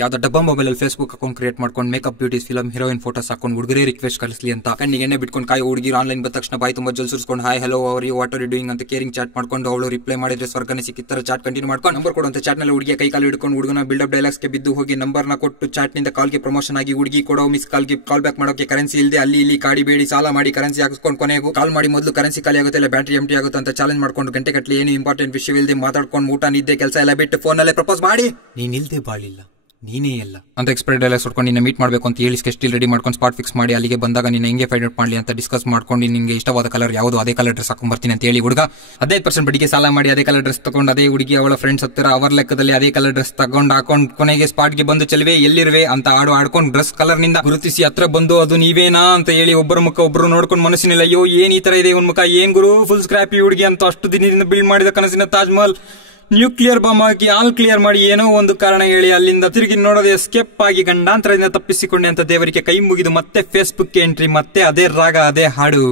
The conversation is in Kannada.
ಯಾವ್ದೋ ಡಬ್ಬಾ ಮೊಬೈಲ್ ಅಲ್ಲಿ ಫೇಸ್ಬುಕ್ ಅಕೌಂಟ್ ಕ್ರಿಯೇಟ್ ಮಾಡ್ಕೊಂಡು makeup beauties film heroine photos ಹಾಕೊಂಡು ಹುಡುಗರೇ ರಿಕ್ವೆಸ್ಟ್ ಕಳಿಸ್ಲಿ ಅಂತ ಕಣ್ಣಿಗೆ ಎಣ್ಣೆ ಬಿಟ್ಕೊಂಡು ಕಾಯಿ ಹುಡುಗಿ ಆನ್ಲೈನ್ ಬಂದ ತಕ್ಷಣ ಬಾಯಿ ತುಂಬಾ ಜಲ್ಸುರ್ಸ್ಕೊಂಡು hi hello how are you what are you doing ಅಂತ ಕೇರಿಂಗ್ ಚಾಟ್ ಮಾಡ್ಕೊಂಡು ಅವಳು ರಿಪ್ಲೈ ಮಾಡಿದ್ರೆ ಸ್ವರ್ಗನೆ ಸಿಕ್ಕಿತ್ತರ ಚಾಟ್ ಕಂಟಿನ್ಯೂ ಮಾಡ್ಕೊಂಡು ನಂಬರ್ ಕೊಡುವಂತ ಚಾಟ್ ನಲ್ಲಿ ಹುಡುಗಿಯ ಕೈ ಕಾಲು ಹಿಡ್ಕೊಂಡು ಹುಡುಗನ ಬಿಲ್ಡಪ್ ಡೈಲಾಗ್ಸ್ ಗೆ ಬಿದ್ದು ಹೋಗಿ ನಂಬರ್ ನ ಕೊಟ್ಟು ಚಾಟ್ ನಿಂದ ಕಾಲ್ಗೆ ಪ್ರಮೋಷನ್ ಆಗಿ ಹುಡುಗಿ ಕೊಡೋ ಮಿಸ್ ಕಾಲ್ಗೆ ಕಾಲ್ ಬ್ಯಾಕ್ ಮಾಡೋಕೆ ಕರೆನ್ಸಿ ಇಲ್ಲದೆ ಅಲ್ಲಿ ಇಲ್ಲಿ ಕಾಡಿ ಬೇಡಿ ಸಾಲ ಮಾಡಿ ಕರೆನ್ಸಿ ಹಾಕಿಸ್ಕೊಂಡು ಕೊನೆಗೂ ಕಾಲ್ ಮಾಡಿ ಮೊದಲು ಕರೆನ್ಸಿ ಖಾಲಿ ಆಗುತ್ತೆ ಇಲ್ಲ ಬ್ಯಾಟರಿ ಎಂಟಿ ಆಗುತ್ತೆ ಅಂತ ಚಾಲೆಂಜ್ ಮಾಡ್ಕೊಂಡು ಗಂಟೆ ಕಟ್ಲಿ ಏನು ಇಂಪಾರ್ಟೆಂಟ್ ವಿಷಯವಿಲ್ಲದೆ ಮಾತಾಡ್ಕೊಂಡು ಊಟ ನಿದ್ದೆ ಕೆಲಸ ಎಲ್ಲ ಬಿಟ್ಟು ಫೋನ್ ಅಲ್ಲೇ ಪ್ರಪೋಸ್ ಮಾಡಿ ನೀನ್ ಇಲ್ದೆ ಬಾಳಿಲ್ಲ ನೀನೇ ಎಲ್ಲ ಅಂತ ಎಕ್ಸ್ಪೈರ್ ಡೈಲಾಗ್ಸ್ ಹೊಡ್ಕೊಂಡು ನಿನ್ನ ಮೀಟ್ ಮಾಡಬೇಕು ಅಂತ ಹೇಳಿ ಸ್ಕೆಚ್ ರೆಡಿ ಮಾಡ್ಕೊಂಡು ಸ್ಪಾಟ್ ಫಿಕ್ಸ್ ಮಾಡಿ ಅಲ್ಲಿಗೆ ಬಂದಾಗ ನಿನ್ನ ಹೆಂಗೆ ಫೈಂಡ್ ಔಟ್ ಮಾಡಲಿ ಅಂತ ಡಿಸ್ಕಸ್ ಮಾಡ್ಕೊಂಡು ನಿಮಗೆ ಇಷ್ಟವಾದ ಕಲರ್ ಯಾವುದು ಅದೇ ಕಲರ್ ಡ್ರೆಸ್ ಹಾಕೊಂಡ್ ಬರ್ತೀನಿ ಅಂತ ಹೇಳಿ ಹುಡುಗ 15% ಬಡ್ಡಿಗೆ ಸಾಲ ಮಾಡಿ ಅದೇ ಕಲರ್ ಡ್ರೆಸ್ ತಗೊಂಡು ಅದೇ ಹುಡುಗಿ ಅವಳ ಫ್ರೆಂಡ್ಸ್ ಹತ್ತಿರ ಅವರ ಲೆಕ್ಕದಲ್ಲಿ ಅದೇ ಕಲರ್ ಡ್ರೆಸ್ ತಗೊಂಡು ಹಾಕೊಂಡು ಕೊನೆಗೆ ಸ್ಪಾಟ್ಗೆ ಬಂದು ಚೆಲುವೆ ಎಲ್ಲಿರುವೆ ಅಂತ ಆಡ್ಕೊಂಡು ಡ್ರೆಸ್ ಕಲರ್ ನಿಂದ ಗುರುತಿಸಿ ಹತ್ರ ಬಂದು ಅದು ನೀವೇನಾ ಅಂತ ಹೇಳಿ ಒಬ್ಬರ ಮುಖ ಒಬ್ಬರು ನೋಡ್ಕೊಂಡು ಮನಸ್ಸಿನಲ್ಲಿ ಅಯ್ಯೋ ಏನ್ ಈ ತರ ಇದೆ ಒಂದ್ ಮುಖ ಏನ್ ಗುರು ಫುಲ್ ಸ್ಕ್ರಾಪಿ ಹುಡುಗಿ ಅಂತ ಅಷ್ಟು ದಿನದಿಂದ ಬಿಲ್ಡ್ ಮಾಡಿದ ಕನಸಿನ ತಾಜ್ ಮಹಲ್ ನ್ಯೂಕ್ಲಿಯರ್ ಬಾಂಬ್ ಹಾಕಿ ಆಲ್ ಕ್ಲಿಯರ್ ಮಾಡಿ ಏನೋ ಒಂದು ಕಾರಣ ಹೇಳಿ ಅಲ್ಲಿಂದ ತಿರುಗಿ ನೋಡದೆ ಎಸ್ಕೇಪ್ ಆಗಿ ಗಂಡಾಂತರದಿಂದ ತಪ್ಪಿಸಿಕೊಂಡೆ ಅಂತ ದೇವರಿಗೆ ಕೈ ಮುಗಿದು ಮತ್ತೆ ಫೇಸ್ಬುಕ್ ಎಂಟ್ರಿ ಮತ್ತೆ ಅದೇ ರಾಗ ಅದೇ ಹಾಡು.